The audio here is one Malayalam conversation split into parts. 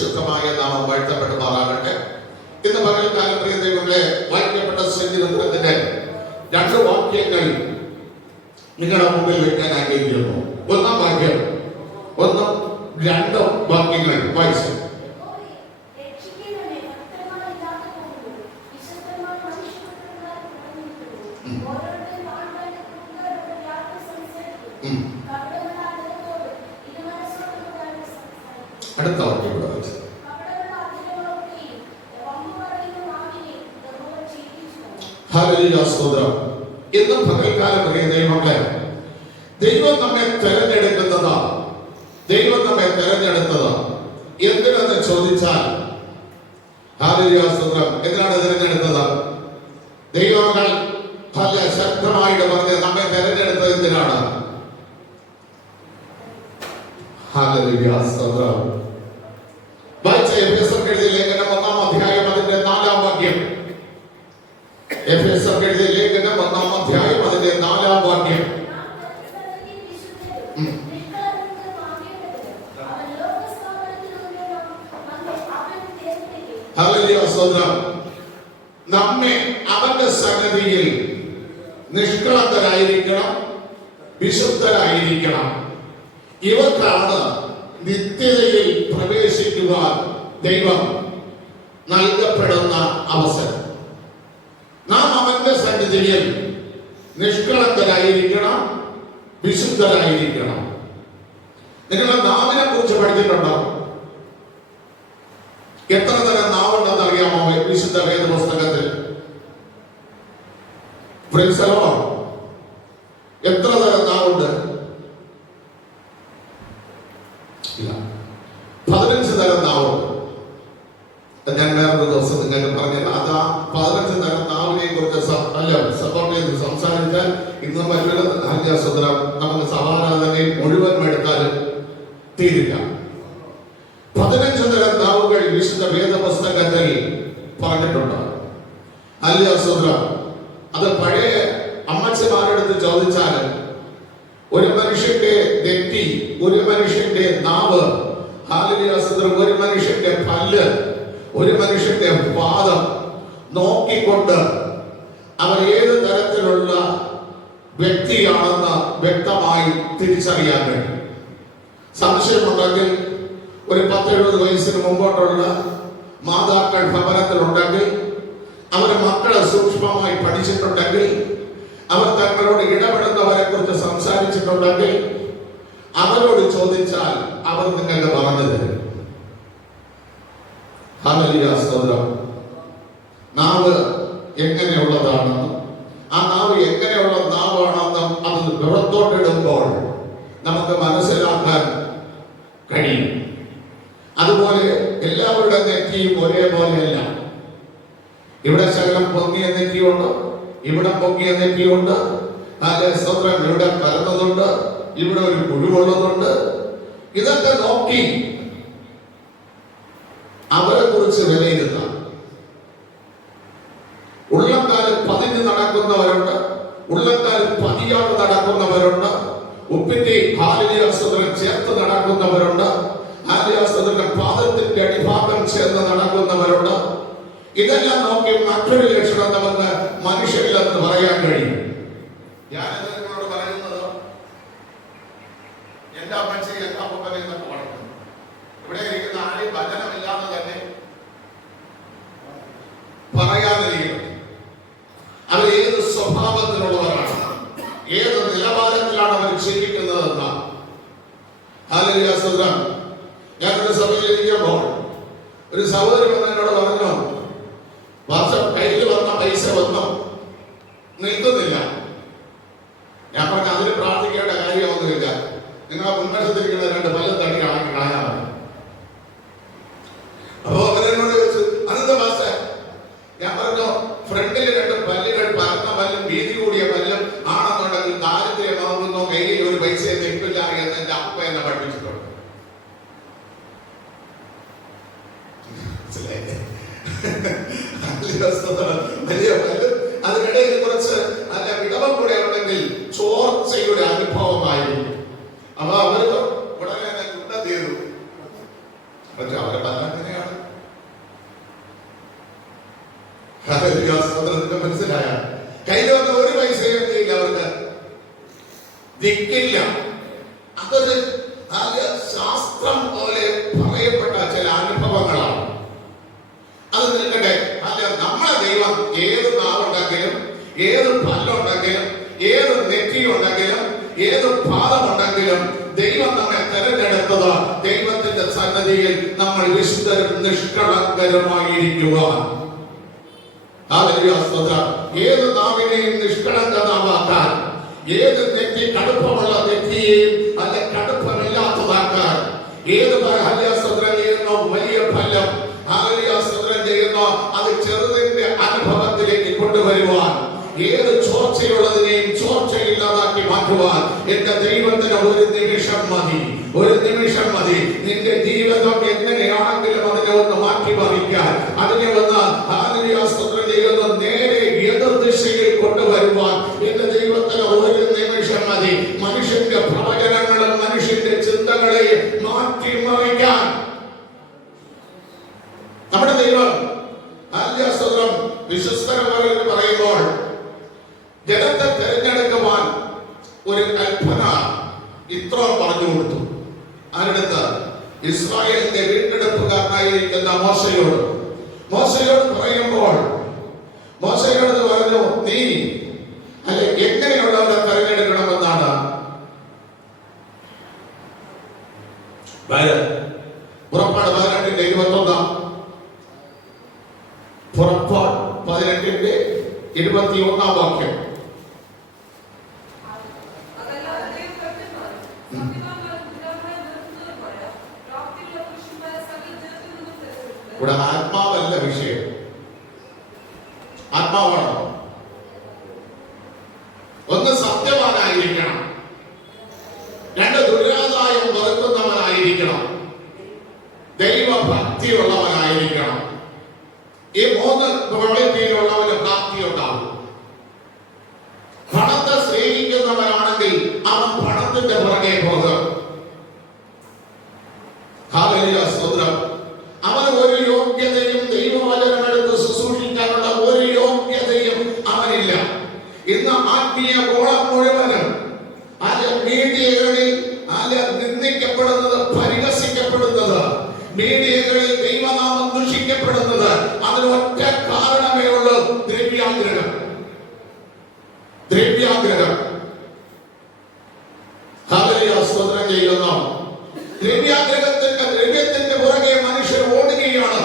പരിശുദ്ധമായ നാമം വാഴ്ത്തപ്പെടുമാറാകട്ടെ. ഇന്ന് പകൽക്കാലം പ്രിയ ദൈവങ്ങളെ, വായിക്കപ്പെട്ട സങ്കീർത്തനത്തിന്റെ 2 വാക്യങ്ങൾ നിങ്ങളുടെ മുമ്പിൽ വെക്കാൻ ആഗ്രഹിക്കുന്നു. 1-ാം വാക്യം, 1-ഉം 2-ഉം വാക്യങ്ങൾ വായിച്ചു. അടുത്ത വാക്യം ഇവിടെ വായിച്ചു. ഹല്ലേലൂയ, സ്തോത്രം. ഇന്ന് പകൽക്കാലം പ്രിയ ദൈവങ്ങളെ, ദൈവം നമ്മെ തെരഞ്ഞെടുക്കുന്നത് എന്തിനെന്ന് ചോദിച്ചാൽ, ഹല്ലേലൂയ, സ്തോത്രം, എന്തിനാണ് തിരഞ്ഞെടുത്തത്? ദൈവങ്ങൾ നല്ല ശക്തമായിട്ട് പറഞ്ഞ് നമ്മെ തെരഞ്ഞെടുത്തത് എന്തിനാണ്? ഹല്ലേലൂയ, സ്തോത്രം. വായിച്ച എഫേസ്യർക്ക് എഴുതിയ ലേഖനം 1-ാം അധ്യായം അതിന്റെ 4-ാം വാക്യം. എഫേസ്യർക്ക് എഴുതിയ ലേഖനം 1-ാം അധ്യായം അതിന്റെ 4-ാം വാക്യം. ഹല്ലേലൂയ, സ്തോത്രം. നമ്മെ അവന്റെ സന്നിധിയിൽ നിഷ്കളങ്കരായിരിക്കണം, വിശുദ്ധരായിരിക്കണം. ഇവർക്കാണ് നിത്യതയിൽ പ്രവേശിക്കുവാൻ ദൈവം നൽകപ്പെടുന്ന അവസരം. നാം അവന്റെ സന്നിധിയിൽ നിഷ്കളങ്കരായിരിക്കണം, വിശുദ്ധരായിരിക്കണം. നിങ്ങളുടെ നാവിനെ കുറിച്ച് പഠിച്ചിട്ടുണ്ടോ? എത്ര തരം നാവുണ്ടെന്ന് അറിയാമോ വിശുദ്ധ വേദപുസ്തകത്തിൽ? എത്ര തരം നാവുണ്ട്? 15 തരം നാവുണ്ട്. ഞാൻ വേറൊരു ദിവസം നിങ്ങൾക്ക് പറഞ്ഞത് അത് 15 തരം നാവിനെ കുറിച്ച് സപ്പോർട്ട് ചെയ്ത് സംസാരിച്ചാൽ ഇന്ന് മറ്റൊരു നമുക്ക് സമാരാധനയിൽ മുഴുവൻ എടുത്താലും തീരില്ല. 15 തരം നാവുകൾ വിശുദ്ധ വേദപുസ്തകത്തിൽ പറഞ്ഞിട്ടുണ്ട്. അത് പഴയ അമ്മച്ചിമാരെടുത്ത് ചോദിച്ചാൽ ഒരു മനുഷ്യന്റെ നെറ്റി, ഒരു മനുഷ്യന്റെ നാവ്, ഒരു മനുഷ്യന്റെ പല്ല്, ഒരു മനുഷ്യന്റെ പാദം നോക്കിക്കൊണ്ട് അവർ ഏത് തരത്തിലുള്ള വ്യക്തിയാണെന്ന് വ്യക്തമായി തിരിച്ചറിയാൻ കഴിയും. സംശയമുണ്ടെങ്കിൽ ഒരു 10-70 വയസ്സിന് മുമ്പോട്ടുള്ള മാതാക്കൾ ഭവനത്തിലുണ്ടെങ്കിൽ, അവർ മക്കളെ സൂക്ഷ്മമായി പഠിച്ചിട്ടുണ്ടെങ്കിൽ, അവർ തങ്ങളോട് ഇടപെടുന്നവരെ കുറിച്ച് സംസാരിച്ചിട്ടുണ്ടെങ്കിൽ, അവരോട് ചോദിച്ചാൽ അവർ നിങ്ങൾക്ക് പറഞ്ഞു തരും. ഹല്ലേലൂയ, സ്തോത്രം. നാവ് എങ്ങനെയുള്ളതാണെന്നും ആ നാവ് എങ്ങനെയുള്ള നാവാണെന്നും അത് പുറത്തോട്ടിടുമ്പോൾ നമുക്ക് മനസ്സിലാക്കാൻ കഴിയും. അതുപോലെ എല്ലാവരുടെ നെറ്റിയും ഒരേപോലെയല്ല. ഇവിടെ ശകലം പൊങ്ങിയ നെറ്റിയുണ്ട്, ഇവിടെ പൊങ്ങിയ നെറ്റിയുണ്ട്. സ്തോത്രം. ഇവിടെ പരന്നതുണ്ട്, ഇവിടെ ഒരു കുഴിവുള്ളതുണ്ട്. ഇതൊക്കെ നോക്കി അവരെ കുറിച്ച് വിലയിരുത്താം. ഉള്ളംകാലം പതിഞ്ഞ് നടക്കുന്നവരുണ്ട്, ഉള്ളംകാലം പതിയാതെ നടക്കുന്നവരുണ്ട്, ഉപ്പിന്റെ ഹാലിയാസ്തോത്രം ചേർത്ത് നടക്കുന്നവരുണ്ട്, ഹാലിയാസ്തോത്രം പാദത്തിന്റെ അടിഭാഗം ചേർന്ന് നടക്കുന്നവരുണ്ട്. ഇതെല്ലാം നോക്കി മറ്റൊരു ലക്ഷണം നമുക്ക് മനുഷ്യരിലെന്ന് പറയാൻ കഴിയും. ഞാനത് നിങ്ങളോട് പറയുന്നത് എന്റെ അമ്മച്ചി എന്റെ അപ്പനെ എന്നൊക്കെ വളർത്തുന്നു. ഇവിടെ ഇരിക്കുന്ന ആരെയും വചനമില്ലാതെ തന്നെ പറയാനിരിക്കും. അവർ ഏത് സ്വഭാവത്തിലുള്ളവരാണ്, ഏത് നിലവാരത്തിലാണ് അവർ ജീവിക്കുന്നതെന്ന്. ഹല്ലേലൂയ, സ്തോത്രം. ഞാനൊരു സഭയിലിരിക്കുമ്പോൾ ഒരു സഹോദരി എന്നോട് പറഞ്ഞു, വർഷം കയ്യിൽ വന്ന പൈസ ഒന്നും നിൽക്കുന്നില്ല. ഞാൻ പറഞ്ഞു, അതിന് പ്രാർത്ഥിക്കേണ്ട കാര്യമൊന്നുമില്ല, നിങ്ങളെ മുൻവശത്തിരിക്കുന്ന 2 പല്ലും തട്ടി കളയാൻ മതി. അപ്പോ അവരെന്നോട് ചോദിച്ചു, അതെന്താ പാസ്റ്റ? ഞാൻ പറഞ്ഞു, ഫ്രണ്ടിൽ 2 പല്ലുകൾ പരന്ന പല്ലും വീതി കൂടിയ പല്ലും ആണെന്നുണ്ടെങ്കിൽ ദാരിദ്ര്യമാകുന്നോ കയ്യിൽ ഒരു പൈസയെ നിൽക്കില്ല എന്ന് എന്റെ അപ്പ എന്നെ പഠിപ്പിച്ചിട്ടുണ്ട്. വലിയ പല്ലും അതിനിടയിൽ കുറച്ച് നല്ല വിടവം കൂടെ ഉണ്ടെങ്കിൽ ചോർച്ചയുടെ അനുഭവമായിരിക്കും. അപ്പൊ അവര് ഉടനെ തന്നെ കുണ്ട തീരും. പക്ഷെ അവരെ പല്ലും നിങ്ങൾക്ക് മനസ്സിലായ? കയ്യിൽ വന്ന ഒരു പൈസയും എന്തില്ല, അവർക്ക് ദിക്കില്ല. അതൊരു ശാസ്ത്രം പോലെ പറയപ്പെട്ട ചില അനുഭവങ്ങളാണ്. അത് നിൽക്കട്ടെ. അല്ല, നമ്മളെ ദൈവം ഏത് നാവുണ്ടെങ്കിലും, ഏത് പല്ലുണ്ടെങ്കിലും, ഏത് നെറ്റിയുണ്ടെങ്കിലും, ഏത് പാദമുണ്ടെങ്കിലും ദൈവം നമ്മെ തെരഞ്ഞെടുത്തത് ദൈവത്തിന്റെ സന്നദ്ധിയിൽ നമ്മൾ വിശുദ്ധരും നിഷ്കളങ്കരുമായിരിക്കുവാൻ. ഏത് നാവിനെയും നിഷ്കളങ്കമാക്കാൻ, ഏത് നെറ്റി കടുപ്പമുള്ള നെറ്റിയെയും അല്ല കടുപ്പമില്ലാത്തതാക്കാൻ, ഏത് ചെയ്യുന്നോ വലിയ ഫലം ചെയ്യുന്നോ അത് ചെറുതിന്റെ അനുഭവത്തിലേക്ക് കൊണ്ടുവരുവാൻ, ഏത് ചോർച്ചയുള്ളതിനെയും ചോർച്ചയില്ലാതാക്കി മാറ്റുവാൻ എന്റെ ദൈവത്തിന് ഒരു നിമിഷം മതി. ഒരു നിമിഷം മതി. നിന്റെ ജീവിതം എങ്ങനെയാണെങ്കിലും അതിനെ ഒന്ന് മാറ്റി മറിക്കാൻ, അതിനെ ഒന്ന് ചെയ്യുന്ന നേരെ എതിർദിശയിൽ കൊണ്ടുവരുവാൻ എന്റെ ദൈവത്തിന് ഒരു നിമിഷം മതി. മനുഷ്യന്റെ പ്രവചനങ്ങളും മനുഷ്യന്റെ ചിന്തകളെയും മാറ്റി മറിക്കാൻ നമ്മുടെ ദൈവം വിശ്വസ്തരമായി പറയുമ്പോൾ ജനത്തെ തെരഞ്ഞെടുക്കുവാൻ ഒരു കൽപ്പന ഇത്ര പറഞ്ഞു കൊടുത്തു. ആരടുത്ത്? ഇസ്രായേലിന്റെ വീണ്ടെടുപ്പുകാരനായിരിക്കുന്ന മോശയോട് പറയുമ്പോൾ മോശയോട് പറഞ്ഞു, നീ അല്ലെ എങ്ങനെയുള്ളവരെ തെരഞ്ഞെടുക്കണമെന്നാണ്. പുറപ്പാട് 18:21, പുറപ്പാട് 18:21 വാക്യം. ഇവിടെ ആത്മാവല്ല വിഷയം. ആത്മാവാണോ? ഒന്ന് സത്യവാനായിരിക്കണം, രണ്ട് ദുരാദായം വെറുക്കുന്നവനായിരിക്കണം, ദൈവഭക്തിയുള്ളവനായിരിക്കണം. ഈ മൂന്ന് ക്വാളിറ്റിയിലുള്ളവന് പ്രാപ്തി ഉണ്ടാവും. പണത്തെ സ്നേഹിക്കുന്നവനാണെങ്കിൽ അവൻ പണത്തിന്റെ പുറകെ പോകും. അവന് ഒരു യോഗ്യതയും ദൈവവചനമെടുത്ത് ശുശ്രൂഷിക്കാനുള്ള ഒരു യോഗ്യതയും അവനില്ല. ഇന്ന് ആത്മീയ ഗോളം മുഴുവനും മീഡിയകളിൽ നിന്ദിക്കപ്പെടുന്നത്, പരിഹസിക്കപ്പെടുന്നത്, മീഡിയകളിൽ ദൈവനാമം ദുഷിക്കപ്പെടുന്നത് അതിന് ഒറ്റ കാരണമേ ഉള്ളൂ: ദ്രവ്യാഗ്രഹം. സ്തോത്രം ചെയ്യുന്നു. ദ്രവ്യത്തിന്റെ പുറകെ മനുഷ്യൻ ഓടുകയാണ്,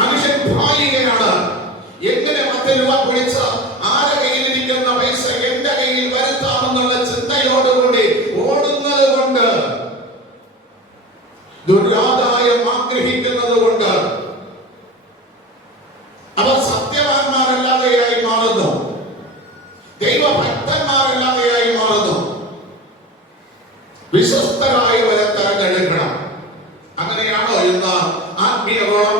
മനുഷ്യൻ ഭായികയാണ്. എങ്ങനെ 10 രൂപ പിടിച്ച് ആരെ കയ്യിലിരിക്കുന്ന പൈസ എന്റെ കയ്യിൽ വരുത്താമെന്നുള്ള ചിന്തയോടുകൂടി ഓടുന്നത് കൊണ്ട്, ദുരാദായം ആഗ്രഹിക്കുന്നത് കൊണ്ട് അവർ സത്യവാന്മാരല്ലാതെയായി മാറുന്നു, ദൈവഭക്തന്മാരല്ലാതെയായി മാറുന്നു. വിശ്വസ്തരായവരെ തെരഞ്ഞെടുക്കണം. അങ്ങനെയാണോ ഇന്ന് ആത്മീയ ഗോളം?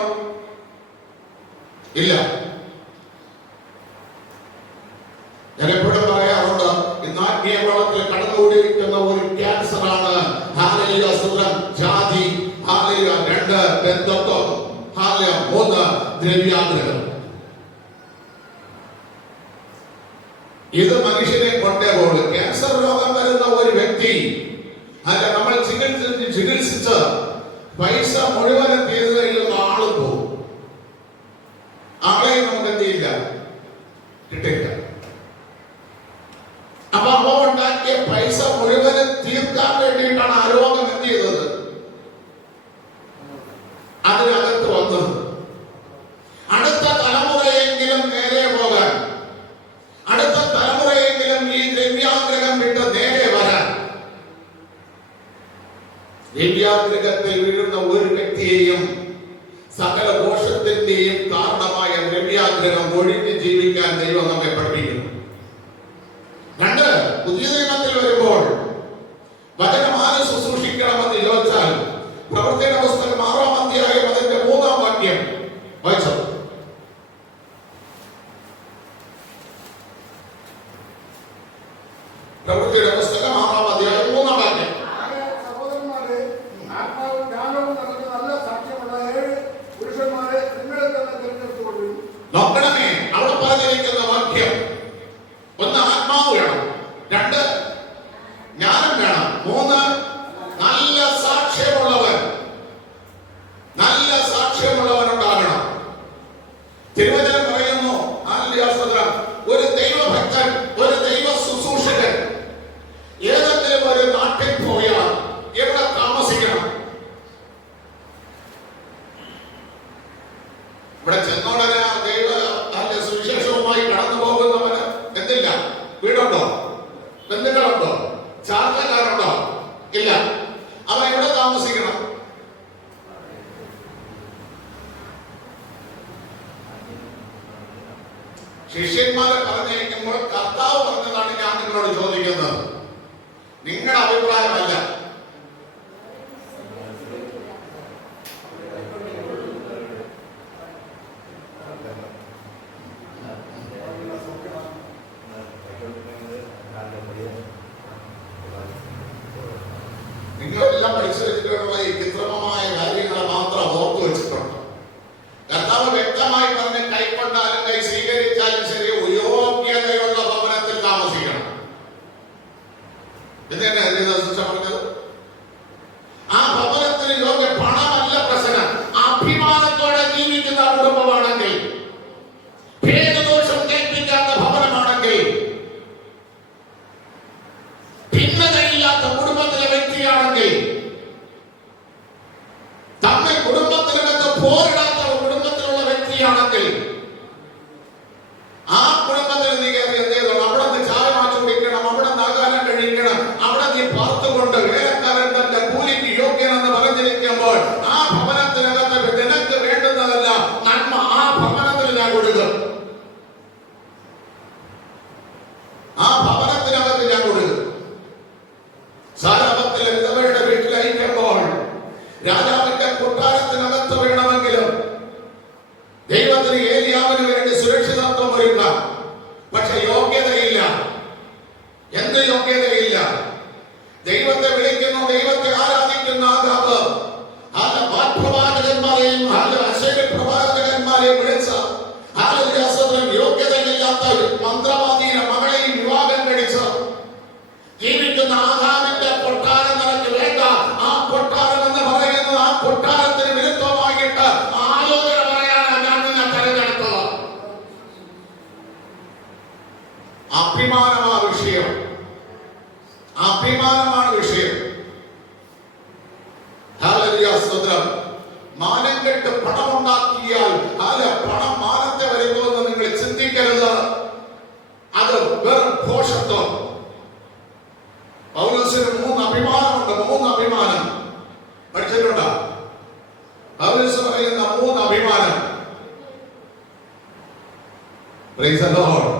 ഇല്ല. ഞാൻ എപ്പോഴും പറയാറുണ്ട്, ഇന്ന് ആത്മീയ ഗോളത്തിൽ കടന്നുകൂടിയിരിക്കുന്ന ഒരു ക്യാൻസറാണ് ജാതി, 2 ബന്ധത്വം, 3 ദ്രവ്യാഗ്രഹം. ഇത് മനുഷ്യനെ കൊണ്ടേ പോകും. ക്യാൻസർ രോഗം വരുന്ന ഒരു വ്യക്തി നമ്മൾ ചികിത്സിച്ച് പൈസ മുഴുവനും തീർന്നു കഴിയുന്ന ആള് പോകും. ആളെ നമുക്ക് എന്ത് ചെയ്യില്ല, കിട്ടില്ല. അപ്പൊ അവ ഉണ്ടാക്കിയ പൈസ മുഴുവനും തീർക്കാൻ വേണ്ടിയിട്ടാണ് ആ രോഗം എന്ത് ചെയ്തത്, അതിനകത്ത് വന്നത്. അടുത്ത തലമുറയെങ്കിലും നേരെ പോകാൻ, അടുത്ത തലമുറയെങ്കിലും ഈ ദ്രവ്യാഗ്രഹം വിട്ട് നേരെ വരാൻ. ദ്രവ്യാഗ്രഹത്തിൽ വീഴുന്ന ഒരു വ്യക്തിയെയും സകല ദോഷത്തിന്റെയും കാരണമായ ദ്രവ്യാഗ്രഹം ഒഴിഞ്ഞ് ജീവിക്കാൻ ദൈവം നമ്മെ പഠിപ്പിക്കുന്നു. 2, പുതിയ നിയമത്തിൽ വരുമ്പോൾ വചനം ആര് ശുശ്രൂഷിക്കണമെന്ന് ചോദിച്ചാൽ പ്രവൃത്തിയുടെ പുസ്തകം 6-ാം അധ്യായം അതിന്റെ 3-ാം വാക്യം വായിച്ചോ. പ്രവൃത്തിയുടെ പുസ്തകം 6-ാം അധ്യായം 3-ാം വാക്യം. സഹോദരന്മാരെ, ആത്മാവും ജ്ഞാനവും നൽകുന്ന നല്ല സാക്ഷ്യമുള്ള 7 പുരുഷന്മാരെ നിങ്ങളെ തന്നെ തിരഞ്ഞെടുത്തുകൊള്ളും. നോക്കണം. താമസിക്കണം. ശിഷ്യന്മാരെ പറഞ്ഞിരിക്കുമ്പോൾ കർത്താവ് പറഞ്ഞതാണ് ഞാൻ നിങ്ങളോട് ചോദിക്കുന്നത്. നിങ്ങളുടെ അഭിപ്രായമല്ല. നിങ്ങളെല്ലാം പഠിച്ചു വെച്ചിട്ടുള്ള ഈ കൃത്രിമമായ കാര്യങ്ങളെ മാത്രം ഓർത്തു വെച്ചിട്ടുണ്ട്. കർത്താവ് വ്യക്തമായി പറഞ്ഞ് കൈക്കൊണ്ടാലും കൈ സ്വീകരിച്ചാലും ശരി യോഗ്യതയുള്ള ഭവനത്തിൽ താമസിക്കണം. ഇതെന്നെ ശിക്ഷ പറഞ്ഞത്. ആ ഭവനത്തിന് യോഗ്യ പണമല്ല പ്രശ്നം. അഭിമാനത്തോടെ ജീവിക്കുന്ന കുടുംബമാണെങ്കിൽ, ഭേദദോഷം കേൾപ്പിക്കാത്ത ഭവനമാണെങ്കിൽ, ഭിന്നതയില്ലാത്ത കുടുംബത്തിലെ വ്യക്തിയാണെങ്കിൽ, തമ്മിൽ കുടുംബത്തിനകത്ത് പോരിടാത്ത കുടുംബത്തിലുള്ള വ്യക്തിയാണെങ്കിൽ, ആ കുടുംബത്തിൽ നീ കയറി എന്ത് ചെയ്തോളൂ? അവിടെ നിന്ന് ചായ മാറ്റി കുടിക്കണം, അവിടെ നിന്ന് ആകാരം കഴിക്കണം, അവിടെ നീ പാർത്തുകൊണ്ട് വേലക്കാരൻ തന്റെ കൂലിക്ക് യോഗ്യനെന്ന് പറഞ്ഞിരിക്കുമ്പോൾ ആ ഭവനത്തിനകത്ത് നിനക്ക് വേണ്ടുന്നതല്ല നന്മ ആ ഭവനത്തിൽ ഞാൻ കൊടുക്കും. ആ ഭവനത്തിനകത്ത് ഞാൻ കൊടുക്കും. സാരാപത്തിൽ എലിസബയുടെ വീട്ടിലയക്കുമ്പോൾ രാജാവിന്റെ കൊട്ടാരത്തിനകത്ത് വേണമെങ്കിലും ദൈവത്തിന് ഏലിയാവിന് വേണ്ടി സുരക്ഷിതത്വം ഒരുക്കാം. പക്ഷെ യോഗ്യതയില്ല. എന്ത് യോഗ്യതയില്ല? ദൈവത്തെ വിളിക്കുന്നു, ദൈവത്തെ ആരാധിക്കുന്ന ആകാവ് പ്രവാചകന്മാരെയും പ്രവാചകന്മാരെയും വിളിച്ച യോഗ്യതയില്ലാത്ത മന്ത്രവാദിയുടെ മകളെയും വിവാഹം കഴിച്ച് ജീവിക്കുന്ന ആകാവിന്റെ കൊട്ടാരം നിനക്ക് വേണ്ട. ആ കൊട്ടാരം എന്ന് പറയുന്നത് ആ കൊട്ടാരത്തിന് വിരുദ്ധമായിട്ട് ആലോചന പറയാനാണ് ഞാൻ നിന്നെ തെരഞ്ഞെടുത്തത്. അഭിമാനമാണ് വിഷയം. അഭിമാനമാണ് വിഷയം. മാനം കെട്ട് പണമുണ്ടാക്കിയാൽ പണം മാനത്തെ വരുന്നുവെന്ന് നിങ്ങൾ ചിന്തിക്കരുത്. അത് വെറും ഘോഷത്വം. പൗലോസിന് 3 അഭിമാനമുണ്ട്. 3 അഭിമാനം പഠിച്ചിട്ടുണ്ടോ? പൗലോസ് പറയുന്ന 3 അഭിമാനം. Praise the Lord.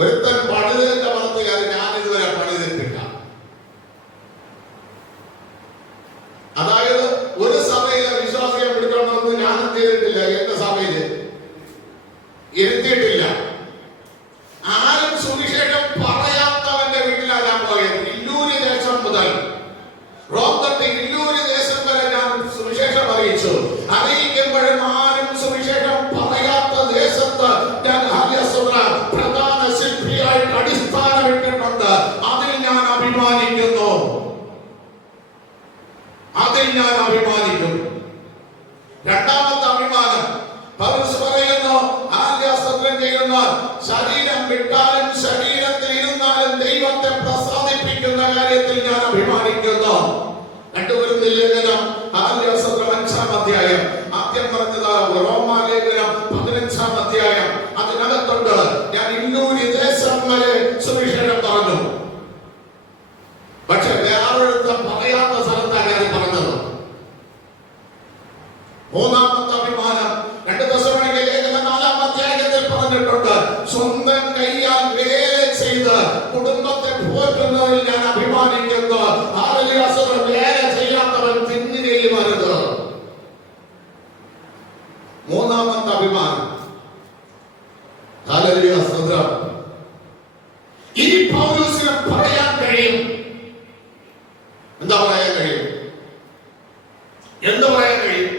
ഒരുത്തൻ പണിതേന്റെ പറഞ്ഞാൽ ഞാൻ ഇതുവരെ പണിതിട്ടില്ല. അതായത് ഒരു സഭയിലെ വിശ്വാസിയെ പിടിക്കണമെന്ന് ഞാൻ എന്ത് ചെയ്തിട്ടില്ല, എന്റെ സഭയില് ഇരുത്തിയിട്ടില്ല. ആരും സുവിശേഷം പറയാത്തവന്റെ വീട്ടിലാണ് ഞാൻ പോയത്. ഇല്ലൂരി ദേശം മുതൽ റോം തൊട്ട് ഇല്ലൂരി ദേശം വരെ ഞാൻ സുവിശേഷം അറിയിച്ചു. അറിയിക്കുമ്പോഴും ആരും സുവിശേഷം പറയാത്ത ദേശത്ത് ഞാൻ പ്രധാന ശില്പിയായിട്ട് അടിസ്ഥാനമിട്ടിട്ടുണ്ട്. അതിൽ ഞാൻ അഭിമാനിക്കുന്നു. അതിൽ ഞാൻ അഭിമാനിക്കുന്നു. രണ്ടാമത്തെ അഭിമാനം പൗലോസ് പറയുന്നു, ആദ്യാസ്ത്രം ചെയ്യുന്ന ശരീരം വിട്ടാലും ശരീരത്തിൽ ഇരുന്നാലും ദൈവത്തെ പ്രസാദിപ്പിക്കുന്ന കാര്യത്തിൽ ഞാൻ അഭിമാനിക്കുന്നു. 2 കൊരിന്ത്യർ ലേഖനം 5-ാം അധ്യായം. ആദ്യം പറഞ്ഞത് റോമാലേഖനം 15-ാം അധ്യായം. അതിനകത്തുണ്ട് ഞാൻ ഇല്ലൂരി ദേശം വരെ സുവിശേഷം പറഞ്ഞു. പക്ഷെ വേറൊരുത്തം പറയാത്ത സ്ഥലത്താണ് അത് പറഞ്ഞത്. മൂന്നാമത്തെ അഭിമാനം 2 തെസ്സലോനിക്ക ലേഖനം 4-ാം അധ്യായത്തിൽ പറഞ്ഞിട്ടുണ്ട്, സ്വന്തം കൈയാൽ വേല ചെയ്ത് കുടുംബത്തെ പോറ്റുന്നതിൽ ഞാൻ അഭിമാനിക്കുന്നു. വേല ചെയ്യാത്തവൻ തിന്നുകയും അരുത്. മൂന്നാമത്തെ അഭിമാനം. ഈ പൗലോസിന് പറയാൻ കഴിയും. എന്താ പറയാൻ കഴിയും? എന്ത് പറയാൻ കഴിയും?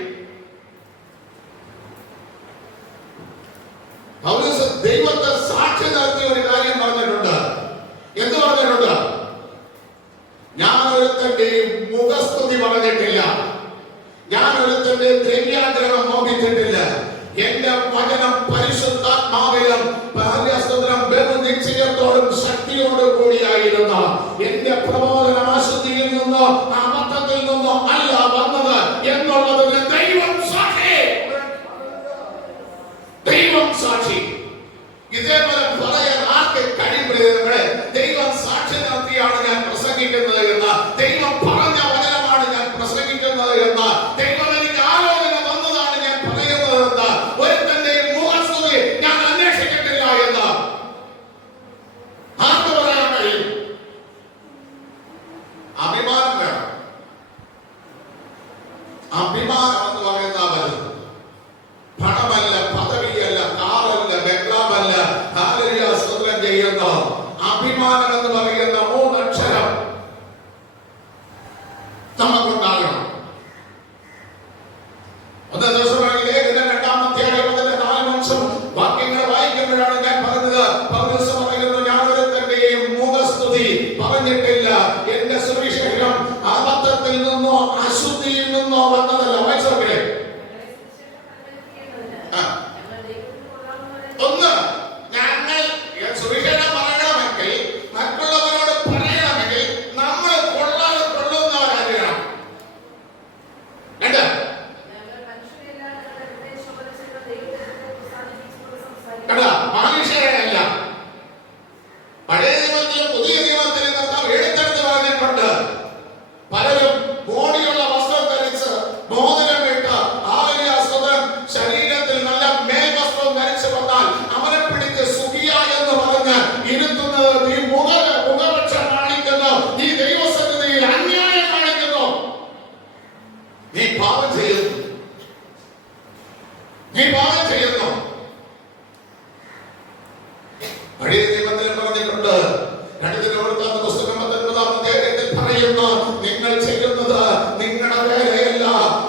പൗലോസ് ദൈവത്തെ സാക്ഷി നിർത്തിയ ഒരു കാര്യം പറഞ്ഞിട്ടുണ്ട്. എന്ത് പറഞ്ഞിട്ടുണ്ട്? ഞാൻ ഒരുത്തന്റെയും മുഖസ്തുതി പറഞ്ഞിട്ടില്ല. ഞാൻ ഒരുത്തന്റെയും ദ്രവ്യാഗ്രഹം മോഹിച്ചിട്ടില്ല. എന്റെ വചനം പരിശുദ്ധാത്മാവിലും ബഹുനിശ്ചയത്തോടും ശക്തിയോടും കൂടിയായിരുന്നു. എന്റെ പ്രബോധനം അശുദ്ധിയിൽ നിന്നോ അബദ്ധത്തിൽ നിന്നോ അല്ല വന്നത് എന്നുള്ളതിന് ദൈവം സാക്ഷി. ദൈവം സാക്ഷി. ഇതേപോലെ പറയാൻ ആർക്ക് കഴിയുമ്പോഴേ ദൈവം സാക്ഷി നിർത്തിയാണ് ഞാൻ പ്രസംഗിക്കുന്നത് എന്ന്, ദൈവം പറഞ്ഞ വചനമാണ് അഭിമാനം എന്ന് പറയുന്ന വലുത്. പണമല്ല, പദവിയല്ല, കാറല്ല, ബംഗ്ലാവല്ല. ഹല്ലേലൂയ, സ്തോത്രം ചെയ്യുന്നു. അഭിമാനം എന്ന് പറയുന്ന 3 അക്ഷരം നമുക്കുണ്ടാകണം. ഒന്നാം ദിവസമായി ലേഖനം 2-ാം വാക്യങ്ങൾ വായിക്കുമ്പോഴാണ് ഞാൻ പറഞ്ഞത്. പൗലോസ് പറയുന്നു, ഞാൻ ഒരുത്തന്റെയും മുഖസ്തുതി പറഞ്ഞിട്ടില്ല. എന്റെ സുവിശേഷം അബദ്ധത്തിൽ നിന്നോ അശുദ്ധിയിൽ നിന്നോ വന്നതല്ല. വായിച്ചോക്കേ. ഒന്ന്, ഞങ്ങൾ സുവിശേഷം പറയണമെങ്കിൽ, മറ്റുള്ളവരോട് പറയണമെങ്കിൽ നമ്മൾ കൊള്ളുന്നവരാകണം. രണ്ട്, മനുഷ്യരല്ല. പഴയ നിയമത്തിലും പുതിയ നിയമത്തിലും കർത്താവ് എടുത്തെടുത്ത് പറഞ്ഞിട്ടുണ്ട്. പലരും മോടിയുള്ള വസ്ത്രം ധരിച്ച് മോതിരം ഇട്ട് ശരീരത്തിൽ നല്ല മേൽവസ്ത്രം ധരിച്ചു വന്നാൽ അവനെ പിടിച്ച് സുഖിയ എന്ന് പറഞ്ഞ് ഇരുത്തുന്നത് നീ മുഖപക്ഷം കാണിക്കുന്നു, നീ ദൈവസന്നിധിയിൽ അന്യായം കാണിക്കുന്നു, നീ പാപം ചെയ്യുന്നു, നീ പാപം ചെയ്യുന്നു. പഴയ നിയമത്തിൽ പറഞ്ഞിട്ടുണ്ട്. 2 തിമോഥെയോസ് പുസ്തകം 19-ാം അധ്യായത്തിൽ പറയുന്നു, നിങ്ങൾ ചെയ്യുന്നത് നിങ്ങളുടെ വേലയല്ല,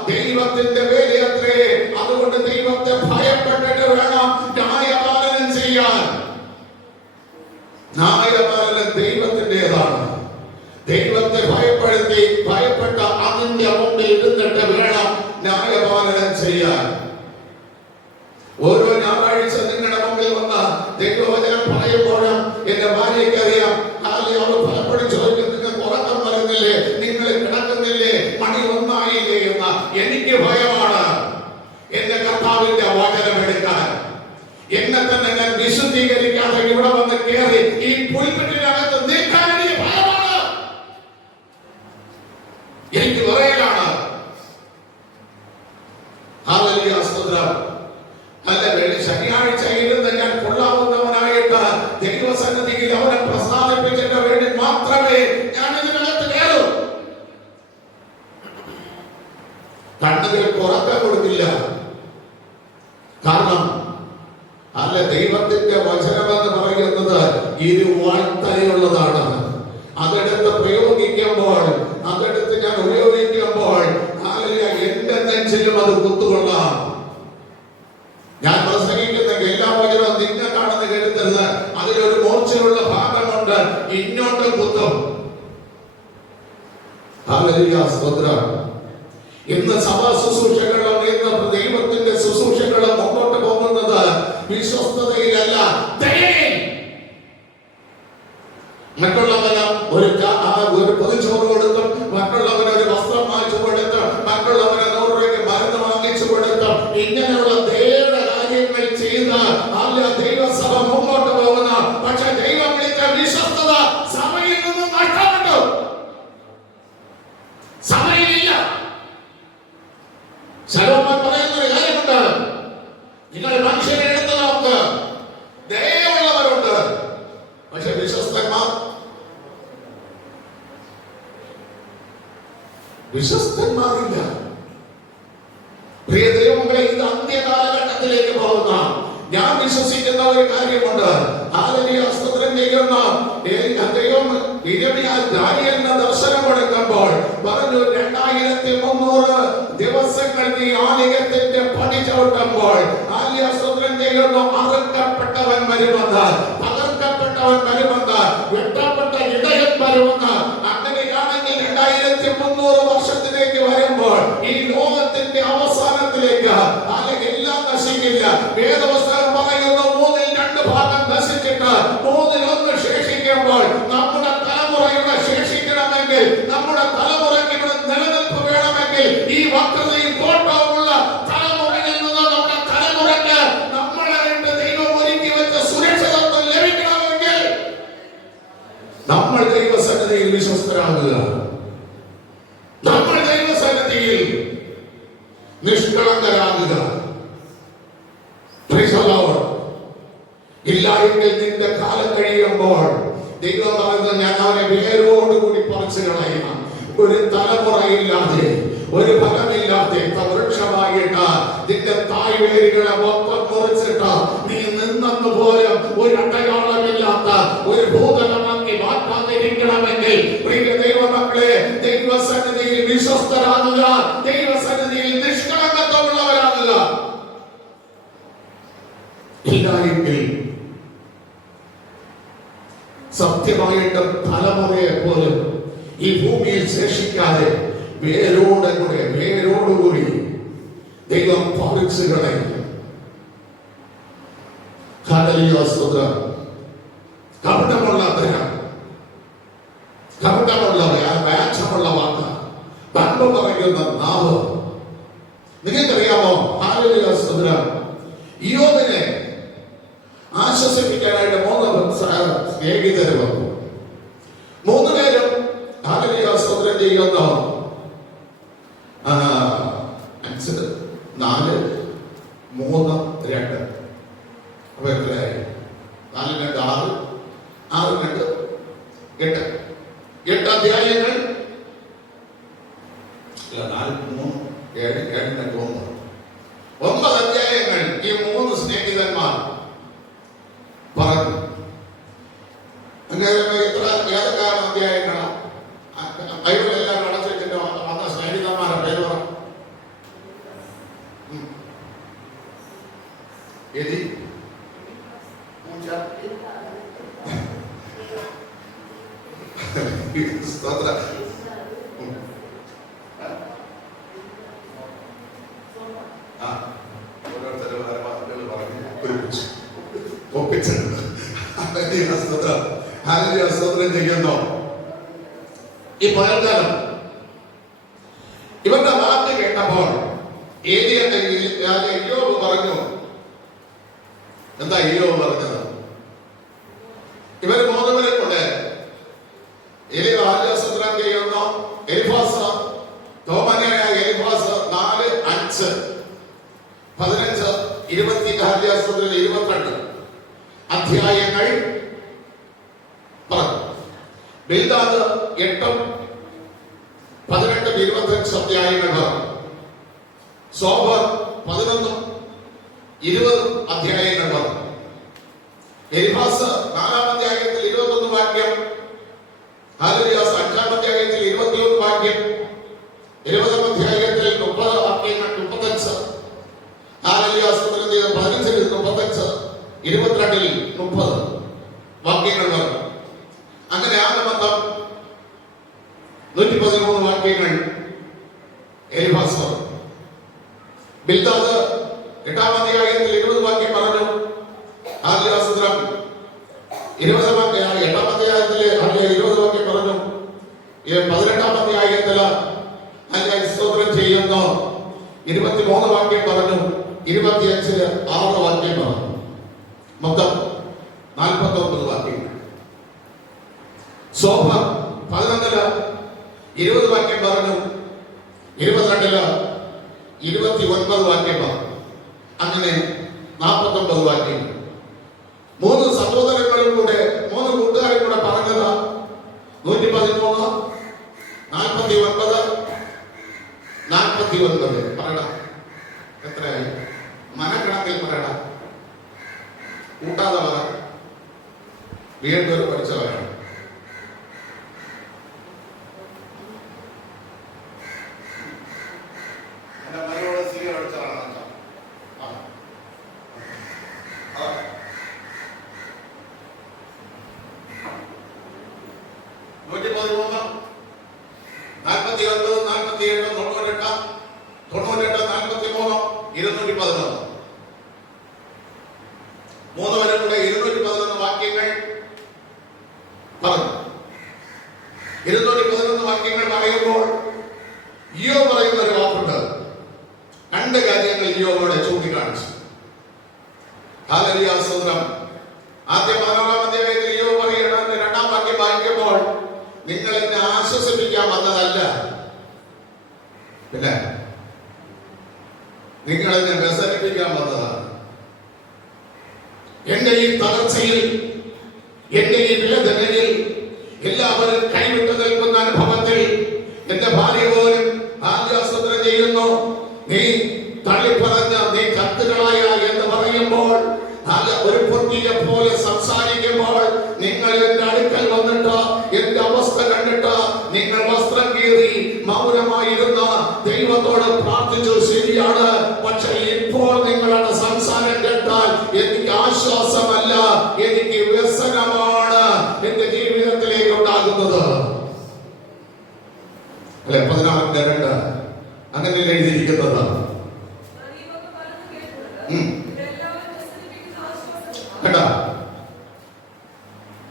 ദൈവത്തിന്റെ വേലയത്രേ. അതുകൊണ്ട് ദൈവത്തെ ഭയപ്പെട്ടിട്ട് വേണം ന്യായപാലനം ചെയ്യാൻ. ന്യായപാലനം ദൈവത്തിൻ്റെതാണ്. ദൈവത്തെ ഭയപ്പെട്ട അതിന്റെ മുമ്പിൽ ഇരുന്നിട്ട് വേണം ന്യായപാലനം ചെയ്യാൻ. ഓരോ ഞായറാഴ്ച നിങ്ങളുടെ മുമ്പിൽ വന്ന് ദൈവവചനം പറയുമ്പോഴും എന്റെ ഭാര്യയ്ക്ക് അറിയാം, അവർ പലപ്പോഴും ചോദിക്കും, നിങ്ങൾക്ക് ഉറക്കം വരുന്നില്ലേ, നിങ്ങൾ കിടക്കുന്നില്ലേ, മണി 1 ആയില്ലേ എന്ന്. എനിക്ക് ഭയമാണ് എന്റെ കർത്താവിന്റെ വചനം എടുക്കാൻ. എന്നെ തന്നെ ഞാൻ വിശുദ്ധീകരിക്കാതെ ഇവിടെ വന്ന് കയറി ഈ പുൽപ്പെട്ടിനകത്ത് നിൽക്കാൻ എനിക്ക് ഭയമാണ്, എനിക്ക് വിറയലാണ്. ഹല്ലേലൂയ, സ്തോത്രം. അല്ലെങ്കിൽ ശനിയാഴ്ച ഇരുന്ന് ഞാൻ കൊള്ളാവുന്നവനായിട്ട് ദൈവസന്നിധിയിൽ അവനെ പ്രസാദിപ്പിച്ചിട്ട് വേണ്ടി മാത്രമേ ഞാൻ ഇതിനകത്ത് കയറൂ. കണ്ണുകൾക്ക് ഉറക്കം കൊടുക്കില്ല. കാരണം അല്ല, ദൈവത്തിന്റെ വചനമെന്ന് പറയുന്നത് ഇരുവാഴ്ത്തലയുള്ളതാണ്. അതെടുത്ത് പ്രയോഗിക്കുമ്പോൾ, അതെടുത്ത് ഞാൻ ഉപയോഗിക്കുമ്പോൾ എന്റെ നെഞ്ചിലും അത് കുത്തുകൊള്ളാം. ഞാൻ പ്രസംഗിക്കുന്നെങ്കിൽ എല്ലാ വചനവും നിന്നെ കാണുന്ന കരുതരുത്. അതിലൊരു മൂർച്ചയുള്ള ഭാഗമുണ്ട്, ഇങ്ങോട്ട് കുത്തും. ഹല്ലേലൂയ, സ്തോത്രം. ഇന്ന് സഭാ ശുശ്രൂഷകളും ഇന്ന് ദൈവത്തിന്റെ ശുശ്രൂഷകളും മുന്നോട്ട് പോകുന്നത് വിശ്വസ്തതയിലല്ല, ദയയിൽ. മറ്റുള്ളവന് ഒരു പൊതിച്ചോറ് കൊടുത്തും, മറ്റുള്ളവന് ഒരു വസ്ത്രം വാങ്ങിച്ചു കൊടുത്തും, മറ്റുള്ളവന് 100 രൂപയ്ക്ക് മരുന്ന് വാങ്ങിച്ചു കൊടുത്തും, ഇങ്ങനെയുള്ള ദയയുടെ കാര്യങ്ങൾ ചെയ്ത് ദൈവസഭ മുന്നോട്ട് പോകുന്ന. പക്ഷെ ദൈവം വിളിച്ച വിശ്വസ്തത സഭയിൽ നിന്നും നഷ്ടപ്പെട്ടു. സഭയിലില്ല. ശലോമോൻ പറയുന്നൊരു കാര്യമുണ്ട്, നിങ്ങൾ മനുഷ്യരെ എടുത്ത് നോക്ക്, ദയയുള്ളവരുണ്ട്, പക്ഷെ വിശ്വസ്തന്മാരില്ല. പ്രിയ ദൈവമക്കളെ, ഇത് അന്ത്യകാലഘട്ടത്തിലേക്ക് പോകുന്ന ഞാൻ വിശ്വസിക്കുന്ന ഒരു കാര്യമുണ്ട്. ഹല്ലേലൂയ, സ്തോത്രം ചെയ്യുന്നു. ദൈവം ദാനിയേലിന് ദർശനം കൊടുക്കുമ്പോൾ പറഞ്ഞു, 2300 ദിവസങ്ങൾ നീ ആലയത്തിന്റെ പടി ചവിട്ടുമ്പോൾ സ്തോത്രം ചെയ്യുന്നു, അറുക്കപ്പെട്ടവൻ വരുമെന്ന്, തകർക്കപ്പെട്ടവൻ വരുമെന്ന്, വെട്ടപ്പെട്ട ഇടയൻ വരുമെന്ന്. അങ്ങനെയാണെങ്കിൽ 2300 വർഷത്തിലേക്ക് വരുമ്പോൾ ഈ ലോകത്തിന്റെ അവസാനത്തിലേക്ക് അല്ലെങ്കിൽ എല്ലാം നശിക്കില്ല. വേദപുസ്തകം പറയുന്നു 2 ഭാഗം നശിച്ചിട്ട് 1 ശേഷിക്കുമ്പോൾ നമ്മുടെ തലമുറയുടെ ശേഷിക്കണമെങ്കിൽ, നമ്മുടെ തലമുറയ്ക്ക് ഇവിടെ നിലനിൽപ്പ് വേണമെങ്കിൽ, ഈ വക്രതയും കോട്ടവുമുള്ള തലമുറയിൽ നിന്ന് നമ്മുടെ തലമുറയ്ക്ക് നമ്മളെ ദൈവം ഒരുക്കി വെച്ച സുരക്ഷിതത്വം ലഭിക്കണമെങ്കിൽ നമ്മൾ ദൈവസന്നിധിയിൽ വിശ്വസ്തരാകുക. നമ്മൾ ദൈവസന്നിധിയിൽ നിഷ്കളങ്കരാകുക. ഇല്ല എങ്കിൽ നിന്റെ കാലം കഴിയുമ്പോൾ ദൈവം പറയുന്നത്, ഞാൻ അവനെ വേരോടുകൂടി പറിച്ചു കളയണം. ഒരു തലമുറയില്ലാതെ, ഒരു ഫലമില്ലാത്ത വൃക്ഷമായിട്ട് നിന്റെ തായ്വേരുകളെ മൊത്തം മുറിച്ചിട്ട് നീ നിന്നെന്ന് പോലും ഒരു അടയാളമില്ലാത്ത ഒരു ഭൂതലമാക്കി മാറ്റാതിരിക്കണമെങ്കിൽ പ്രിയ ദൈവമക്കളെ, ദൈവസന്നിധിയിൽ വിശ്വസ്തരാകുക, ദൈവസന്നിധിയിൽ നിഷ്കളങ്കത്വമുള്ളവരാകുക. ഇല്ലായെങ്കിൽ സത്യമായിട്ടും തലമുറയെ പോലും ഈ ഭൂമിയിൽ ശേഷിക്കാതെ വേരോടുകൂടി ദൈവം പറിച്ചു കളയും. കപടമുള്ള അദ്ദേഹം, കപടമുള്ള വ്യാജമുള്ള വാക്ക്, നന്മ പറയുന്ന നാവ്. നിങ്ങൾക്കറിയാമോ, ഇയ്യോബിനെ ആശ്വസിപ്പിക്കാനായിട്ട് 3 സ്നേഹിതര് വന്നു. 3 പേരും സ്തോത്രം ചെയ്യുന്നു. 5, 4, 3, 2. അപ്പൊ എത്രയായി? 4, 2, 6, 6, 2, 8. 8 അധ്യായങ്ങൾ. 4, 3, 7, 7, 2, 9 അധ്യായങ്ങൾ ഈ 3 സ്നേഹിതന്മാർ പറഞ്ഞു. അങ്ങനെ എത്ര ഏതൊക്കെയാണ് അധ്യായങ്ങളാണ്? ബൈബിളെല്ലാം അടച്ചു വെച്ചിട്ട് വന്ന സ്നേഹിതന്മാരുടെ പേര് പറ. എതി ഓരോരുത്തരും ഒപ്പിച്ചിട്ടുണ്ട്. സ്തോത്രം ചെയ്യുന്നു. ഈ പകൽക്കാലം ഇവരുടെ വാക്ക് കേട്ടപ്പോൾ ഇയ്യോബ് പറഞ്ഞു. എന്താ ഇയ്യോബ് പറഞ്ഞത്? ഇവർ 3 പേരെ കൊണ്ട് സ്തോത്രം ചെയ്യുന്നു. എലിഫാസ്, തോമനായ എലിഫാസ് 4, 5, 15, 22 അധ്യായങ്ങൾ പറഞ്ഞു. ബിൽദാദ് 8, 18, 25 അധ്യായങ്ങൾ പറഞ്ഞു. സോബർ 11, 20 അധ്യായങ്ങൾ പറഞ്ഞു. എലിഫാസ് 4-ാം അധ്യായത്തിൽ 21 വാക്യം, 5-ാം അധ്യായത്തിൽ 21 വാക്യം, 20-ാം അധ്യായത്തിൽ 30 വാക്യങ്ങൾ, 35, 15-ൽ 35, 22-ൽ 30 വാക്യങ്ങൾ പറഞ്ഞു. അങ്ങനെ ആകെ മൊത്തം 113 വാക്യങ്ങൾ എലിഫാസ് പറഞ്ഞു. ബിൽദാദ് 8-ാം അധ്യായത്തിൽ 20 വാക്യം പറഞ്ഞു. 8-ാം അധ്യായത്തിൽ 20 വാക്യം പറഞ്ഞു. 18-ാം അധ്യായത്തിൽ സ്തോത്രം ചെയ്യുന്നു 23 വാക്യം പറഞ്ഞു. 25-ൽ 6 വാക്യം പറഞ്ഞു. മൊത്തം 49 വാക്യങ്ങൾ. സോഫ 11-ൽ 20 വാക്യം പറഞ്ഞു. 22-ൽ 29 വാക്യം പറഞ്ഞു. അങ്ങനെ 49 വാക്യങ്ങൾ. 3 സഹോദരങ്ങളും കൂടെ 3 കൂട്ടുകാരും കൂടെ പറഞ്ഞത് 113, 49, 49. പറയടാ, എത്രയായി? മനക്കണക്കിൽ പറയടാ, കൂട്ടാതെ പറ. വീണ്ടും പഠിച്ചവരാണ്. എന്റെ മകളോട് സീരിയ പഠിച്ചതാണ്. 113, 49, 47, 98, 93, 211. 3 പേരും കൂടെ 211 വാക്യങ്ങൾ പറഞ്ഞു. 211 വാക്യങ്ങൾ പറയുമ്പോൾ ഇയ്യോബ് പറയുന്ന ഒരു വാക്കുണ്ട്. 2 കാര്യങ്ങൾ ഇയ്യോബോടെ ചൂണ്ടിക്കാണിച്ചു. സ്തോത്രം. ആദ്യം 16-ാം അധ്യായത്തിൽ ഇയ്യോബ് പറയുന്നത് 2-ാം വാക്യം വായിക്കുമ്പോൾ, നിങ്ങൾ എന്നെ ആശ്വസിപ്പിക്കാൻ വന്നതല്ല, പിന്നെ നിങ്ങൾ എന്നെ വ്യസനിപ്പിക്കാൻ വന്നതാണ്. എന്റെ ഈ തളർച്ചയിൽ, എന്റെ ഈ വേദനയിൽ, എല്ലാവരും കൈവിട്ടു നിൽക്കുന്ന അനുഭവത്തിൽ എന്റെ ഭാര്യ പോലും മൗനമായിരുന്ന ദൈവത്തോട് പ്രാർത്ഥിച്ചു, ശരിയാണ്, പക്ഷെ ഇപ്പോൾ നിങ്ങളുടെ സംസാരം കേട്ടാൽ എനിക്ക് ആശ്വാസമല്ല, എനിക്ക് വ്യസനമാണ് എന്റെ ജീവിതത്തിലേക്ക് ഉണ്ടാകുന്നത്. അല്ലെ? 16:2 അങ്ങനെ എഴുതിയിരിക്കുന്നത്. കേട്ടാ,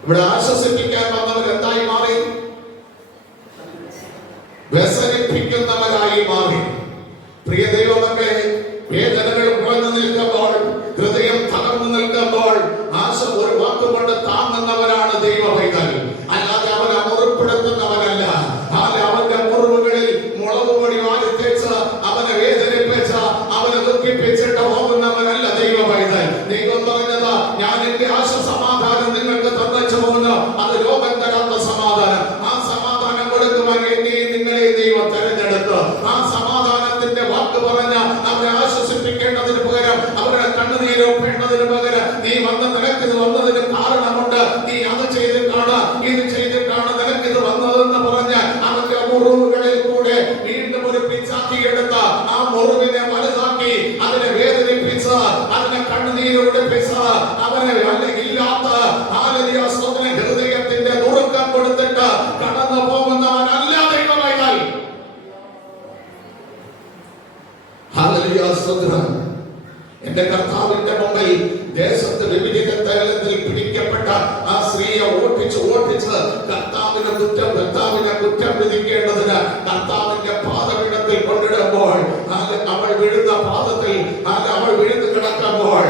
ഇവിടെ ആശ്വസിപ്പിക്കാൻ വന്നവർ എന്തായി മാറി? വ്യസനിപ്പിക്കുന്നവരായി മാറി. പ്രിയ ദൈവമക്കളെ, വേദനകൾ കുറഞ്ഞു നിൽക്കുമ്പോൾ, ഹൃദയം തകർന്നു നിൽക്കുമ്പോൾ ഒരു വാക്കുകൊണ്ട് താങ്ങുന്നവരാണ് ദൈവമൈകൾ. അല്ലാതെ അവനെ മുറിപ്പെടുത്തുന്നവനല്ല. അവന്റെ മുറിവുകളിൽ മുളക് പൊടി വാരിത്തേച്ച് അവനെ വേദനിപ്പിച്ച് അവനെ ദുഃഖിപ്പിച്ചിട്ട് പോകുന്നവനല്ല ദൈവമൈകൾ. ദൈവം പറഞ്ഞത്, ഞാൻ എന്റെ സമാധാനം നിങ്ങൾക്ക് തന്നച്ചു പോകുന്നു. അത് ലോകം തരാത്ത സമാധാനം. ആ സമാധാനം കൊടുക്കുവാൻ എന്നെയും നിങ്ങളെയും ദൈവം തെരഞ്ഞെടുത്തു. ആ സമാധാനത്തിന്റെ വാക്ക് പറഞ്ഞ അവരെ ആശ്വസിപ്പിക്കേണ്ടതിന് പകരം, അവരുടെ കണ്ണുനീരൊപ്പേണ്ടതിന് പകരം, നീ വന്ന നിനക്കിത് വന്നതിന് കാരണമുണ്ട്, നീ അത് ചെയ്തിട്ടാണ് ഇത് ചെയ്തിട്ടാണ് നിനക്കിത് വന്നതെന്ന് പറഞ്ഞ് അവന്റെ മുറിവുകളിൽ കൂടെ വീണ്ടും ഒരു പിച്ചാക്കി എടുത്ത ആ മുറിവിനെ വലുതാക്കി അതിനെ വേദനിപ്പിച്ച് അതിനെ കണ്ണുനീരൊടുപ്പിച്ച് അവനെ ഇല്ലാത്ത ഹൃദയത്തിന്റെ നുറുക്കം കൊടുത്തിട്ട് കടന്നു പോകുന്നവനല്ല ദൈവമൈകൾ. എന്റെ കർത്താവിന്റെ മുമ്പിൽ ദേശത്ത് വിവിധ തലത്തിൽ പിടിക്കപ്പെട്ട ആ സ്ത്രീയെ ഓട്ടിച്ച് കർത്താവിനെ കുറ്റം വിധിക്കേണ്ടതിന് കർത്താവിന്റെ പാദപീഠത്തിൽ കൊണ്ടിടുമ്പോൾ അവൾ വീഴുന്ന പാദത്തിൽ അവൾ വീഴ്ന്നു കിടക്കുമ്പോൾ,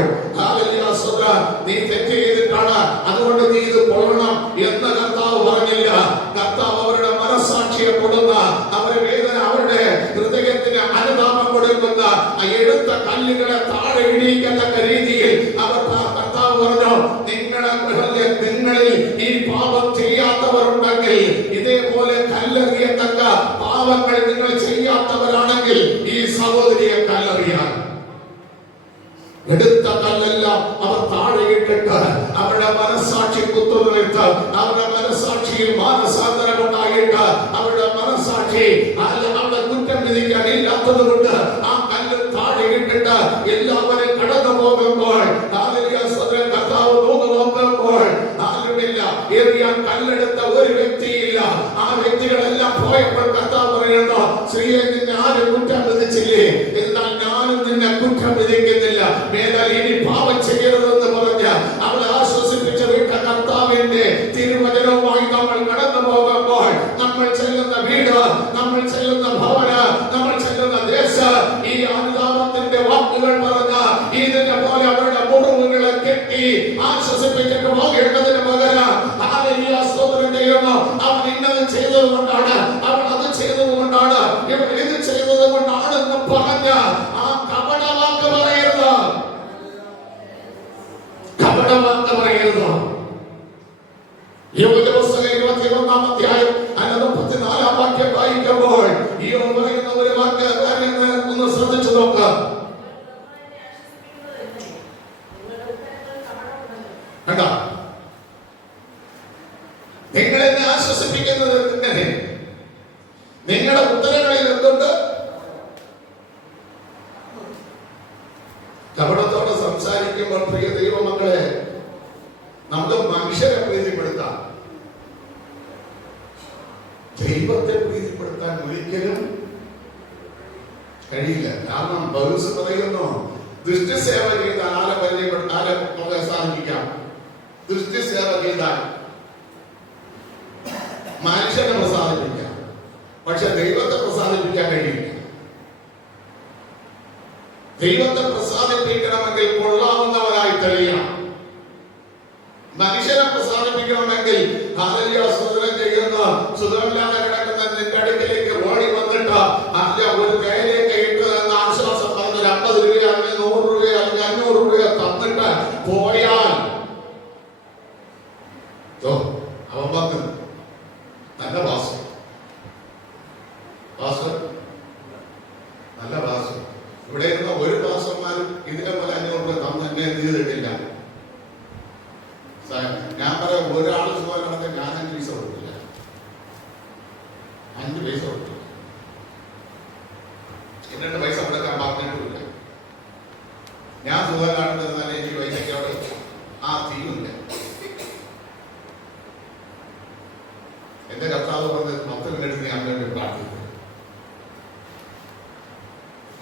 നീ തെറ്റ് ചെയ്തിട്ടാണ്, അതുകൊണ്ട് നീ ഇത് കൊള്ളണം എന്ന് കർത്താവ് പറഞ്ഞില്ല. കർത്താവ് അവരുടെ മനസ്സാക്ഷിയെ കൊടുന്ന, അവരുടെ വേദന, അവരുടെ ഹൃദയത്തിന് അനുതാപം കൊടുക്കുന്ന എടുത്ത കല്ലുകളെ താഴെ ഇടിയിക്കത്തക്ക രീതിയിൽ അവർ കർത്താവ് പറഞ്ഞു, നിങ്ങളിൽ ഈ പാപം ചെയ്യാത്തവരുണ്ടെങ്കിൽ, ഇതേപോലെ കല്ലെറിയത്തക്ക പാപങ്ങൾ നിങ്ങൾ ചെയ്യാത്തവരാണെങ്കിൽ ഈ സഹോദരിയെ കല്ലെറിയാൻ. എടുത്ത കല്ലെല്ലാം അവർ താഴെയിട്ടിട്ട് അവരുടെ മനസ്സാക്ഷി കുത്തുനിർത്ത്, അവരുടെ മനസ്സാക്ഷിയിൽ മാനസാന്തരം ഉണ്ടായിട്ട്, അവരുടെ മനസ്സാക്ഷി അവരുടെ കുറ്റം വിധിക്കാൻ ഇല്ലാത്തത് കൊണ്ട് ആ കല്ല് താഴെയിട്ടിട്ട് എല്ലാവരും കടന്നു പോകുമ്പോൾ കർത്താവ് നോക്കുമ്പോൾ എറിയാൻ കല്ലെടുത്ത ഒരു വ്യക്തിയില്ല. ആ വ്യക്തികളെല്ലാം പോയപ്പോൾ കർത്താവ് പറയുന്നു, സ്ത്രീയെ, നിന്നെ ആരും കുറ്റം വിധിച്ചില്ലേ? എന്നാൽ ഞാനും നിന്നെ കുറ്റം വിധിക്കുന്നില്ല. മേലാൽ ഇനി പാപം ചെയ്യരുതെന്ന് പറഞ്ഞ അവളെ ആശ്വസിപ്പിച്ച് വിട്ട കർത്താവിന്റെ തിരുവചനവുമായി നമ്മൾ കടന്നു പോകുമ്പോൾ, നമ്മൾ ചെല്ലുന്ന വീട്, നമ്മൾ ചെല്ലുന്ന ഭവന, നമ്മൾ ചെല്ലുന്ന ദേശം, ഈ അനുതാപത്തിന്റെ വാക്കുകൾ പറഞ്ഞ ഇതിനെ പോലെ അവരുടെ മുറിവുകളെ കെട്ടി ആശ്വസിപ്പിച്ചിട്ട് പോകേണ്ടതിന് പകരം അവൻ ഇന്നത് ചെയ്തത് കൊണ്ടാണ്, അവൻ അത് ചെയ്തത് കൊണ്ടാണ്, ഇവൻ ഇത് ചെയ്തത് കൊണ്ടാണെന്ന് പറഞ്ഞ ആ കപടവാക്ക് പറയരുത്. കപടവാക്ക് പറയരുത്. യോബിന്റെ പുസ്തകം 21-ാം അധ്യായം 34-ാം വാക്യം വായിക്കുമ്പോൾ യോബ് പറയുന്ന ഒരു വാക്ക് ഒന്ന് ശ്രദ്ധിച്ചു നോക്ക്. കണ്ടോ? നിങ്ങളെന്നെ ആശ്വസിപ്പിക്കുന്നത് എങ്ങനെ? നിങ്ങളുടെ ഉത്തരങ്ങളിൽ എന്തുണ്ട്? കപടത്തോടെ സംസാരിക്കുമ്പോൾ പ്രിയ ദൈവമക്കളെ, നമുക്ക് മനുഷ്യരെ പ്രീതിപ്പെടുത്താം, ദൈവത്തെ പ്രീതിപ്പെടുത്താൻ ഒരിക്കലും കഴിയില്ല. കാരണം പൗലോസ് പറയുന്നു, ദൃഷ്ടിസേവ ചെയ്താൽ ആരെ സാധിപ്പിക്കാം? ദൃഷ്ടിസേവ ചെയ്താൽ മനുഷ്യനെ പ്രസാദിപ്പിക്കാം, പക്ഷെ ദൈവത്തെ പ്രസാദിപ്പിക്കാൻ കഴിയില്ല. ദൈവത്തെ പ്രസാദിപ്പിക്കണമെങ്കിൽ കൊള്ളാവുന്നവരായി തെളിയണം. മനുഷ്യനെ പ്രസാദിപ്പിക്കണമെങ്കിൽ ചെയ്യുന്ന സുഖമില്ലാതെ കിടക്കുന്ന നിന്റെ അടുക്കിലേക്ക് ഓടി വന്നിട്ട് ഒരു കയ്യിലേക്ക് ഇട്ട് എന്ന ആശ്വാസം പറഞ്ഞൊരു 50 രൂപ അല്ലെങ്കിൽ 100 രൂപ അല്ലെങ്കിൽ 500 രൂപ തന്നിട്ട് പോയാൽ അവൻ വന്നു നല്ല വാസം, നല്ല വാസം. ഇവിടെ ഇരുന്ന ഒരു വാസന്മാരും ഇതിനെപ്പോലെ 500 രൂപ തന്ന് എന്നെ ചെയ്തിട്ടില്ല. ഞാൻ പറയാം, ഒരാൾ സുഖം നടത്തി ഞാൻ 5 പൈസ കൊടുക്കില്ല, 5 പൈസ കൊടുക്കില്ല.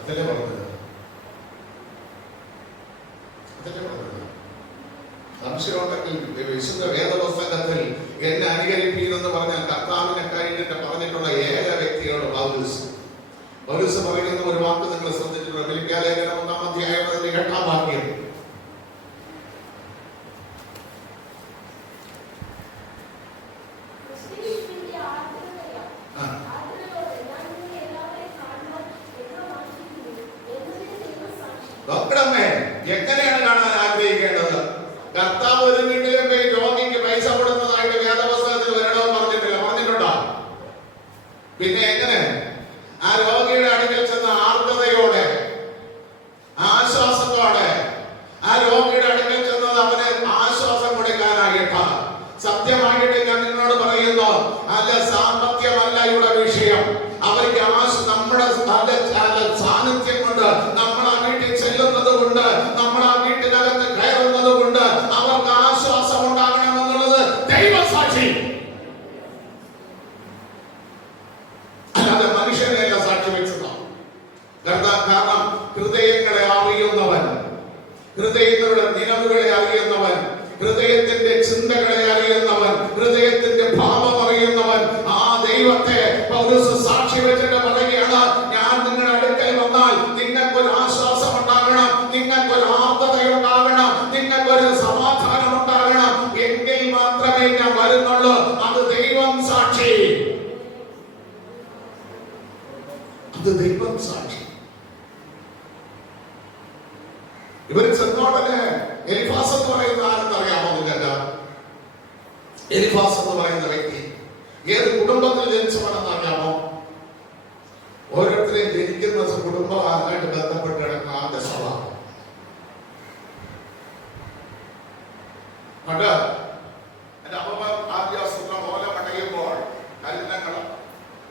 അതല്ലേ പറഞ്ഞത്. സംശയമുണ്ടെങ്കിൽ വിശുദ്ധ വേദപുസ്തകത്തിൽ എന്നെ അനുകരിപ്പീരെന്ന് പറഞ്ഞാൽ കർത്താവിനെ കഴിഞ്ഞിട്ട് പറഞ്ഞിട്ടുള്ള ഏക വ്യക്തിയാണ് പൗലോസ്. പൗലോസ് പറയുന്ന ഒരു വാക്ക് നിങ്ങൾ ശ്രദ്ധിച്ചിട്ടുണ്ട്. ഫിലിപ്പിയ ലേഖനം 1-ാം അധ്യായം 8-ാം വാക്യം. ഡോക്ടറമ്മേ, എങ്ങനെയാണ് കാണാൻ ആഗ്രഹിക്കേണ്ടത്? കർത്താവ് ഒരു വീട്ടിലെ പോയി രോഗിക്ക് പൈസ കൊടുത്തതായിട്ട് വേദപുസ്തകത്തിൽ ഒരിടവും പറഞ്ഞിട്ടില്ല. പറഞ്ഞിട്ടുണ്ടോ? പിന്നെ എങ്ങനെ ആ രോഗിയുടെ അടുക്കൽ ചെന്ന് ആർദ്രതയോടെ ആശ്വാസത്തോടെ ആ രോഗിയുടെ അടുക്കൽ ചെന്നത് അവന് ആശ്വാസം കൊടുക്കാനായിട്ട്? സത്യമായിട്ട് ഞാൻ നിങ്ങളോട് പറയുന്നു, അല്ല, സാമ്പത്തികമല്ല ഇവിടെ വിഷയം. അവർക്ക് നമ്മുടെ സാന്നിധ്യം കൊണ്ട്, നമ്മൾ ആ വീട്ടിൽ ചെല്ലുന്നത് കൊണ്ട്, നമ്മൾ ആ വീട്ടിനകത്ത് കയറുന്നത് കൊണ്ട് അവർക്ക് ആശ്വാസം ഉണ്ടാകണമെന്നുള്ളത് ദൈവസാക്ഷി, അല്ലാതെ മനുഷ്യനെയല്ല സാക്ഷി വെച്ചത്. കാരണം ഹൃദയങ്ങളെ അറിയുന്നവൻ, ഹൃദയങ്ങളുടെ നിലവുകളെ അറിയുന്നവൻ, ഹൃദയത്തിന്റെ ചിന്തകളെ അറിയുന്നവൻ, ഹൃദയത്തിന്റെ ഭാവം അറിയുന്നവൻ, ആ ദൈവത്തെ പൗലോസ് സാക്ഷി വെച്ചിട്ട് പറയുകയാണ്, ഞാൻ നിങ്ങളുടെ അടുക്കൽ വന്നാൽ നിങ്ങൾക്കൊരു ആശ്വാസം ഉണ്ടാകണം, നിങ്ങൾക്കൊരു ആർദ്രത ഉണ്ടാകണം, നിങ്ങൾക്കൊരു സമാധാനം ഉണ്ടാകണം. എങ്കിൽ മാത്രമേ ഞാൻ വരുന്നുള്ളൂ. അത് ദൈവം സാക്ഷി, അത് ദൈവം സാക്ഷി. ഇവർ ചെന്നോടനെ എലിഫാസ് എന്ന് പറയുന്ന ആരെന്ന് അറിയാമോ നിങ്ങൾക്ക്? എലിഫാസ് എന്ന് പറയുന്ന വ്യക്തി ഏത് കുടുംബത്തിൽ ജനിച്ചവനെന്ന് അറിയാമോ? ഓരോരുത്തരെയും ജനിക്കുന്ന കുടുംബമായിട്ട് ബന്ധപ്പെട്ട് കിടക്കുന്ന ആ ദശവ കണ്ട് എന്റെ അമ്മ ആദ്യാസൂത്രം പോലെ പടയുമ്പോൾ കല്ലുകൾ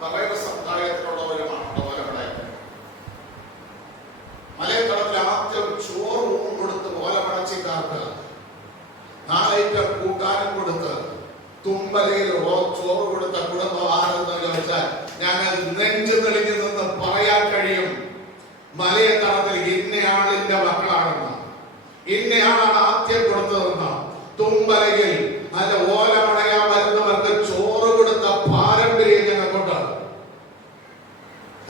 തറയുടെ സമുദായത്തിലുള്ളവരുമാണ് പോലെ പടയുന്നത്. മലയക്കളത്തിൽ ആദ്യം ചോറ് കൊടുത്ത് പോലെ പടച്ചിക്കാർക്ക് 4 ഐറ്റം കൂട്ടാനും കൊടുത്ത് തുമ്പലയിൽ ചോറ് കൊടുത്ത കുടുംബം ആരെന്ന് ചോദിച്ചാൽ ഞങ്ങൾ നെഞ്ചു തെളിഞ്ഞു നിന്ന് പറയാൻ കഴിയും. മലയത്തളത്തിൽ ഇന്നയാളിന്റെ മക്കളാണെന്ന്, ഇന്നയാളാണ് ആദ്യം കൊടുത്തതെന്ന്. തുമ്പലയിൽ അല്ല ഓലമടയാൻ വരുന്നവർക്ക് ചോറ് കൊടുത്ത പാരമ്പര്യം ഞങ്ങൾക്കുണ്ട്.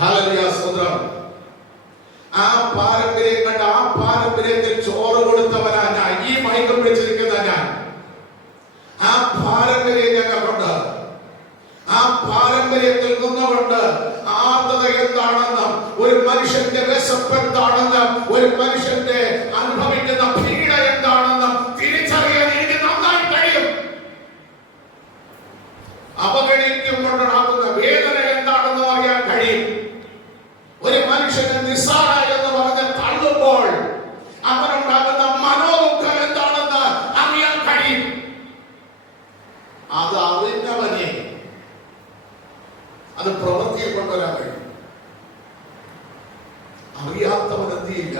ഹല്ലേലൂയ, സ്തോത്രം. ആ പാരമ്പര്യം കണ്ട് ആ പാരമ്പര്യത്തിൽ ചോറ് കൊടുത്തവനാ ഞാൻ, ഈ മൈക്കം പിടിച്ചിരിക്കുന്ന ഞാൻ. ആ പാരമ്പര്യം ഞങ്ങൾക്കുണ്ട്. ആ പാരമ്പര്യത്തിൽ നിന്നുകൊണ്ട് ആർദ്രത എന്താണെന്നും ഒരു മനുഷ്യന്റെ വിശപ്പ് എന്താണെന്നും ഒരു മനുഷ്യന്റെ അനുഭവിക്കുന്ന പീഡ എന്താണെന്നും തിരിച്ചറിയാൻ എനിക്ക് നന്നായി കഴിയും. അവഗണിക്കുമ്പോഴുണ്ടാകുന്ന വേദന എന്താണെന്ന് അറിയാൻ കഴിയും. ഒരു മനുഷ്യനെ നിസ്സാര എന്ന് പറഞ്ഞ് തള്ളുമ്പോൾ അവനുണ്ടാകുന്ന മനോദുഃഖം എന്താണെന്ന് അറിയാൻ കഴിയും. അത് അറിഞ്ഞവനെ അത് പ്രവൃത്തിയിൽ കൊണ്ടുവരാൻ കഴിയും. അറിയാത്തവൻ എന്ത് ചെയ്യില്ല.